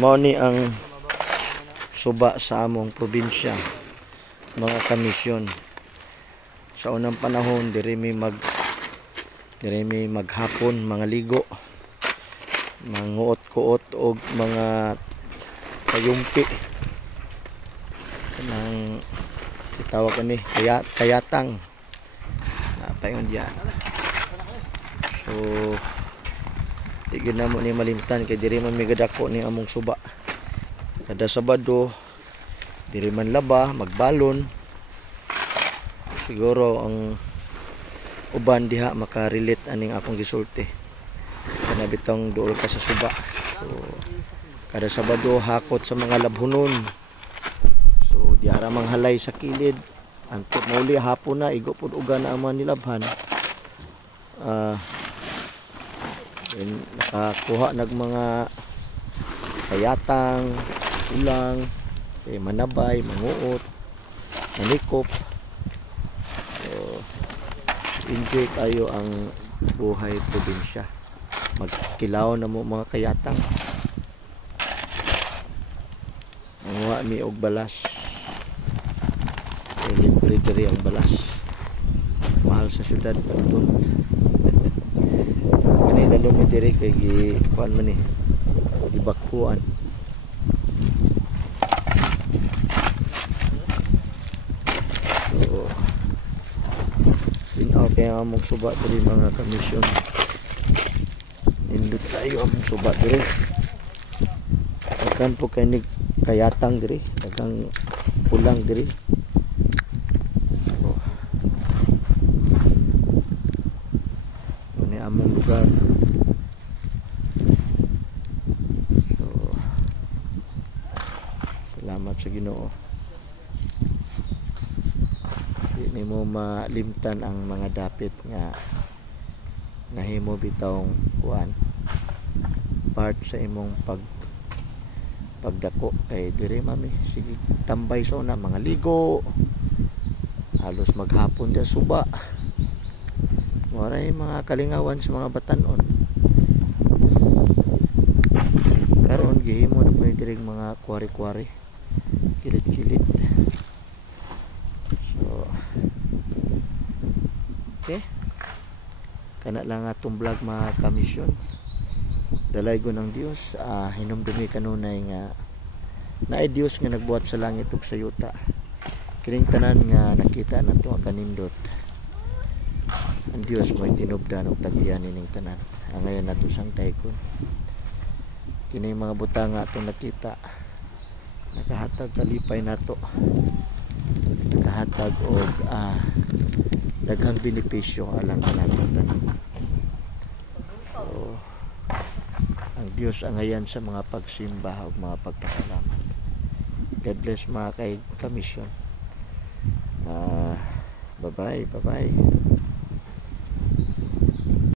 Mao ni ang suba sa among probinsya, mga kamisyon. Sa unang panahon diri mi maghapon mga ligo, manguot-kuot og mga kayumpi kanang tawag ani kayatang payon diyan. So tigin na mo ni malimtan kay diri man migadako ni among suba. Kada Sabado diri man laba magbalon. Siguro ang uban diha makarelate aning akong gisulti. Kana bitong duol ka sa suba. So kada Sabado hakot sa mga labhunon. So diara manghalay sa kilid. Antot mauli hapon na igo pud uga na man nilabhan. Nakakuha nag mga kayatang, ulang, manabay, manguot, manikop. So, enjoy kayo ang buhay probinsya. Magkilaw na mo mga kayatang. Manguha mi og balas. Libre diri ang balas. Mahal sa syudad pagtun. Lalo mi diri kay kuan man ni gibakuan. So tinaw kay among suba diri mga kamisyon. Indot tayo among suba diri. Akan po kay ni kayatang diri, daghang ulang diri. So ini among lugar. Salamat sa Ginoo. Di mo malimtan ang mga dapit nga nahimo bitawng kuan part sa imong pagdako kay diri mami sige tambay sa una mga ligo halos maghapon dia suba waray mga kalingawan sa mga batanon karon gihimo na pwede diri mga kwari-kwari kilid-kilid. So okay, kana lang atong vlog mga kamisyon. Dalay ko ng Dios, hinumdumi kanunay nga naay Dios nga nagbuhat sa langit ug sa yuta. Kining tanan nga nakita nato ang kanindot. Ang Dios mo tinubdan og tagiyan ning tanan. Ngayon nato sang taykon. Kining mga butang nga atong nakita nakahatag kalipay nato, nakahatag og daghang benepisyo alang kanato tanan. So ang Dios angayan sa mga pagsimba ug mga pagpasalamat. God bless mga kay kamisyon. Bye bye.